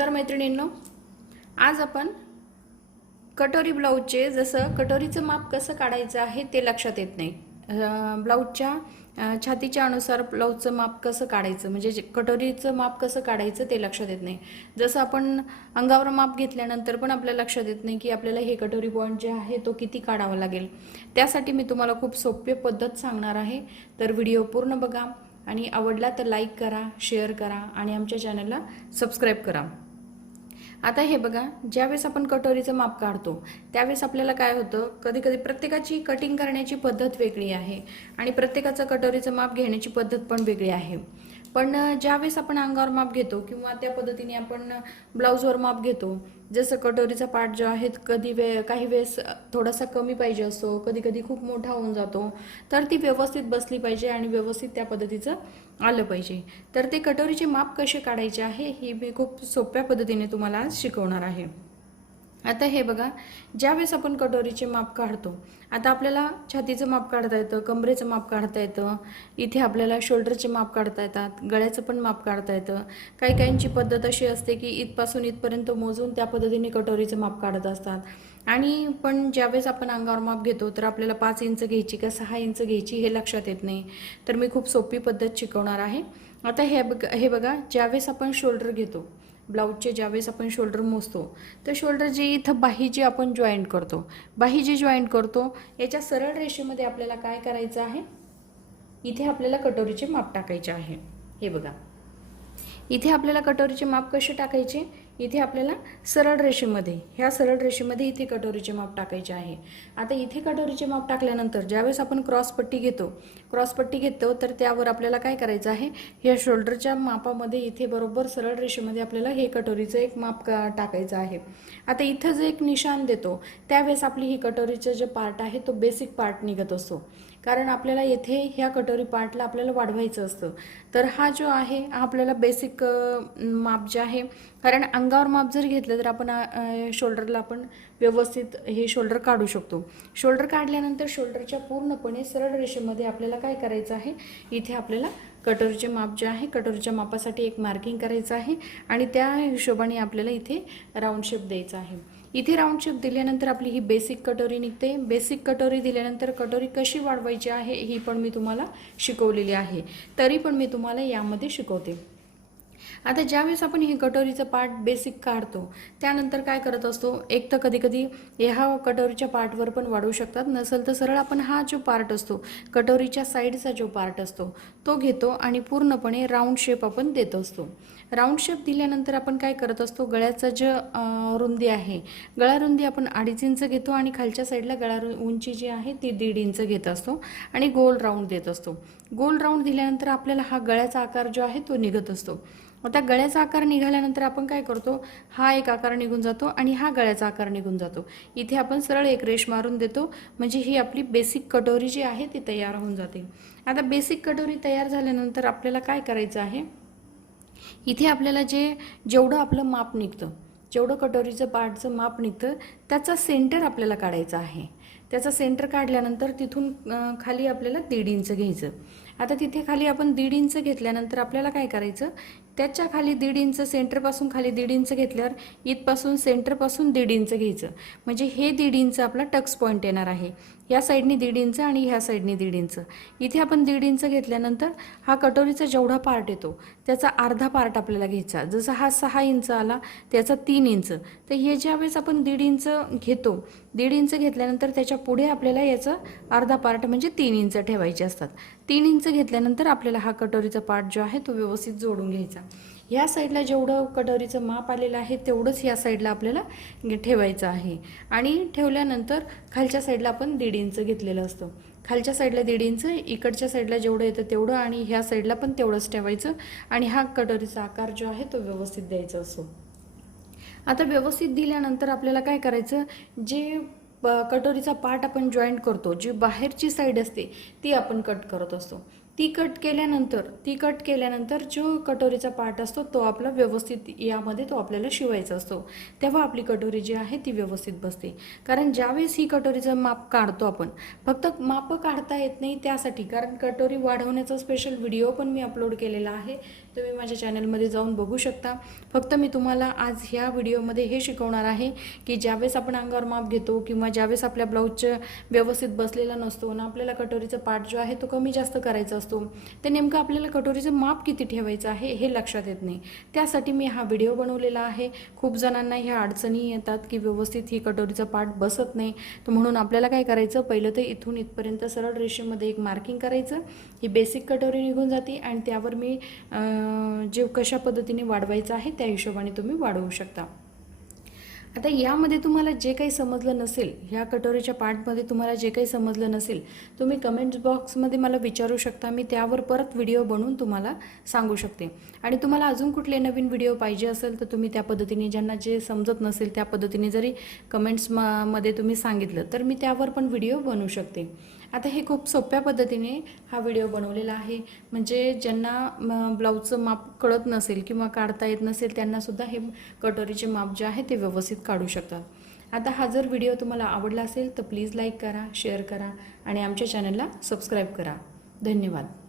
तर मैत्रिणींनो, आज आपण कटोरी ब्लाऊजचे जसं कटोरीचं माप कसं काढायचं आहे ते लक्षात येत नाही. ब्लाऊजच्या छातीच्या अनुसार ब्लाऊजचं माप कसं काढायचं म्हणजे कटोरीचं माप कसं काढायचं ते लक्षात येत नाही. जसं आपण अंगावर माप घेतल्यानंतर पण आपल्याला लक्षात येत नाही की आपल्याला हे कटोरी पॉईंट जे आहे तो किती काढावा लागेल. त्यासाठी मी तुम्हाला खूप सोपी पद्धत सांगणार आहे. तर व्हिडिओ पूर्ण बघा आणि आवडला तर लाईक करा, शेअर करा आणि आमच्या चॅनलला सबस्क्राईब करा. आता हे बघा, ज्यावेळेस आपण कटोरीचं माप काढतो त्यावेळेस आपल्याला काय होतं, कधी कधी प्रत्येकाची कटिंग करण्याची पद्धत वेगळी आहे आणि प्रत्येकाचं कटोरीचं माप घेण्याची पद्धत पण वेगळी आहे. पण ज्यावेळेस आपण अंगावर माप घेतो किंवा त्या पद्धतीने आपण ब्लाऊजवर माप घेतो, जसं कटोरीचा पार्ट जो आहे काही वेळेस थोडासा कमी पाहिजे असतो, कधी कधी खूप मोठा होऊन जातो, तर ती व्यवस्थित बसली पाहिजे आणि व्यवस्थित त्या पद्धतीचं आलं पाहिजे. तर ते कटोरीचे माप कसे काढायचे आहे ही मी खूप सोप्या पद्धतीने तुम्हाला आज शिकवणार आहे. आता हे बघा, ज्यावेळेस आपण कटोरीचे माप काढतो, आता आपल्याला छातीचं माप काढता येतं, कमरेचं माप काढता येतं, इथे आपल्याला शोल्डरचे माप काढता येतात, गळ्याचं पण माप काढता येतं. काही काहींची पद्धत अशी असते की इथपासून इथपर्यंत मोजून त्या पद्धतीने कटोरीचं माप काढत असतात. आणि पण ज्यावेळेस आपण अंगावर माप घेतो तर आपल्याला 5 इंच घ्यायची का 6 इंच घ्यायची हे लक्षात येत नाही. तर मी खूप सोपी पद्धत शिकवणार आहे. आता हे बघा, ज्यावेळेस आपण शोल्डर घेतो ब्लाऊजचे, ज्यावेळेस आपण शोल्डर मोजतो तर शोल्डर जे इथं बाही जी आपण जॉईंट करतो, बाही जी जॉईंट करतो याच्या सरळ रेषेमध्ये आपल्याला काय करायचं आहे, इथे आपल्याला कटोरीचे माप टाकायचे आहे. हे बघा, इथे आपल्याला कटोरीचे माप कसे टाकायचे, इथे आपल्याला सरळ रेषेमध्ये, ह्या सरळ रेषेमध्ये इथे कटोरीचे माप टाकायचे आहे. आता इथे कटोरीचे माप टाकल्यानंतर ज्यावेळेस आपण क्रॉसपट्टी घेतो तर त्यावर आपल्याला काय करायचं आहे, ह्या शोल्डरच्या मापामध्ये इथे बरोबर सरळ रेषेमध्ये आपल्याला हे कटोरीचं एक माप टाकायचं आहे. आता इथं जे एक निशाण देतो त्यावेळेस आपली ही कटोरीचं जे पार्ट आहे तो बेसिक पार्ट निघत असतो, कारण आपल्याला येथे ह्या कटोरी पार्टला आपल्याला वाढवायचं असतं. तर हा जो आहे हा आपल्याला बेसिक माप जे आहे, कारण अंगावर माप जर घेतलं तर आपण शोल्डरला आपण व्यवस्थित हे शोल्डर काढू शकतो. शोल्डर काढल्यानंतर शोल्डरच्या पूर्णपणे सरळ रेषेमध्ये आपल्याला काय करायचं आहे, इथे आपल्याला कटोरीचे माप जे आहे, कटोरीच्या मापासाठी एक मार्किंग करायचं आहे आणि त्या हिशोबाने आपल्याला इथे राऊंड शेप द्यायचा आहे. इथे राऊंड शेप दिल्यानंतर आपली ही बेसिक कटोरी निघते. बेसिक कटोरी दिल्यानंतर कटोरी कशी वाढवायची आहे ही पण मी तुम्हाला शिकवलेली आहे, तरी पण मी तुम्हाला यामध्ये शिकवते. आता ज्यावेळेस आपण हे कटोरीचं पार्ट बेसिक काढतो त्यानंतर काय करत असतो, एक तर कधी कधी ह्या कटोरीच्या पार्टवर पण वाढवू शकतात, नसेल तर सरळ आपण हा जो पार्ट असतो कटोरीच्या साईडचा जो पार्ट असतो तो घेतो आणि पूर्णपणे राऊंड शेप आपण देत असतो. राऊंड शेप दिल्यानंतर आपण काय करत असतो, गळ्याचा जो रुंदी आहे, गळा रुंदी आपण 2.5 इंच घेतो आणि खालच्या साईडला गळा उंची जी आहे ती 1.5 इंच घेत असतो आणि गोल राऊंड देत असतो. गोल राऊंड दिल्यानंतर आपल्याला हा गळ्याचा आकार जो आहे तो निघत असतो. आता गळ्याचा आकार निघाल्यानंतर आपण काय करतो, हा एक आकार निघून जातो आणि हा गळ्याचा आकार निघून जातो. इथे आपण सरळ एक रेष मारून देतो, म्हणजे ही आपली बेसिक कटोरी जी आहे ती तयार होऊन जाते. आता बेसिक कटोरी तयार झाल्यानंतर आपल्याला काय करायचं आहे, इथे आपल्याला जेवढं आपलं माप निघतं, जेवढं कटोरीचं पार्टचं माप निघतं त्याचा सेंटर आपल्याला काढायचा आहे. त्याचा सेंटर काढल्यानंतर तिथून खाली आपल्याला 1.5 इंच घ्यायचं. आता तिथे खाली आपण 1.5 इंच घेतल्यानंतर आपल्याला काय करायचं, त्याच्या खाली 1.5 इंच, सेंटरपासून खाली 1.5 इंच घेतल्यावर इथपासून सेंटरपासून 1.5 इंच घ्यायचं, म्हणजे हे 1.5 इंच आपला टक्स पॉईंट येणार आहे. या साईडनी 1.5 इंच आणि ह्या साईडनी 1.5 इंच. इथे आपण 1.5 इंच घेतल्यानंतर हा कटोरीचा जेवढा पार्ट येतो त्याचा अर्धा पार्ट आपल्याला घ्यायचा. जसं हा 6 इंच आला त्याचा 3 इंच, तर हे ज्यावेळेस आपण 1.5 इंच घेतो, 1.5 इंच घेतल्यानंतर त्याच्या पुढे आपल्याला याचा अर्धा पार्ट म्हणजे 3 इंच ठेवायचे असतात. 3 इंच घेतल्यानंतर आपल्याला हा कटोरीचा पार्ट जो आहे तो व्यवस्थित जोडून घ्यायचा. ह्या साईडला जेवढं कटोरीचं माप आलेलं आहे तेवढंच ह्या साईडला आपल्याला ठेवायचं आहे. आणि ठेवल्यानंतर खालच्या साईडला आपण 1.5 इंच घेतलेलं असतं, खालच्या साईडला 1.5 इंच, इकडच्या साईडला जेवढं येतं तेवढं आणि ह्या साईडला पण तेवढंच ठेवायचं आणि हा कटोरीचा आकार जो आहे तो व्यवस्थित द्यायचा असतो. आता व्यवस्थित दिल्यानंतर आपल्याला काय करायचं, जे कटोरीचा पार्ट आपण जॉईंट करतो, जी बाहेरची साईड असते ती आपण कट करत असतो. ती कट केल्यानंतर जो कटोरीचा पार्ट असतो तो आपला व्यवस्थित यामध्ये तो आपल्याला शिवायचा असतो, तेव्हा आपली कटोरी जी आहे ती व्यवस्थित बसते. कारण ज्यावेळेस ही कटोरीचं माप काढतो आपण, फक्त माप काढता येत नाही त्यासाठी, कारण कटोरी वाढवण्याचा स्पेशल व्हिडिओ पण मी अपलोड केलेला आहे, तुम्ही माझ्या चॅनलमध्ये जाऊन बघू शकता। फक्त मी तुम्हाला आज ह्या व्हिडिओमध्ये हे शिकवणार आहे की ज्यावेळेस आपण अंगावर माप घेतो किंवा ज्यावेळेस आपल्या ब्लाऊजचं व्यवस्थित बसलेला नसतो ना, आपल्याला कटोरीचा पार्ट जो आहे तो कमी जास्त करायचा असतो, तर नेमकं आपल्याला कटोरीचं माप किती ठेवायचं आहे हे लक्षात येत नाही। त्यासाठी मी हा व्हिडिओ बनवलेला आहे। खूप जणांना ह्या अडचणी येतात की व्यवस्थित ही कटोरीचा पार्ट बसत नाही, तर म्हणून आपल्याला काय करायचं, पहिलं तर इथून इथपर्यंत सरळ रेषेमध्ये एक मार्किंग करायचं। ही बेसिक कटोरी निघून जाते आणि त्यावर मी जे कशा पद्धतीने वाढवायचं आहे त्या हिशोबाने तुम्ही वाढवू शकता। आता यामध्ये तुम्हाला जे काही समजलं नसेल, ह्या कटोरीच्या पार्टमध्ये तुम्हाला जे काही समजलं नसेल, तुम्ही कमेंट्स बॉक्समध्ये मला विचारू शकता। मी त्यावर परत व्हिडिओ बनवून तुम्हाला सांगू शकते। आणि तुम्हाला अजून कुठले नवीन व्हिडिओ पाहिजे असेल तर तुम्ही त्या पद्धतीने, ज्यांना जे समजत नसेल त्या पद्धतीने जरी कमेंट्समध्ये तुम्ही सांगितलं तर मी त्यावर पण व्हिडिओ बनवू शकते। आता हे खूप सोप्या पद्धतीने हा व्हिडिओ बनवलेला आहे, म्हणजे ज्यांना ब्लाऊजचं माप कळत नसेल किंवा काढता येत नसेल त्यांनासुद्धा हे कटोरीचे माप जे आहे ते व्यवस्थित काढू शकतात। आता हा जर व्हिडिओ तुम्हाला आवडला असेल तर प्लीज लाईक करा, शेअर करा आणि आमच्या चॅनलला सबस्क्राईब करा। धन्यवाद।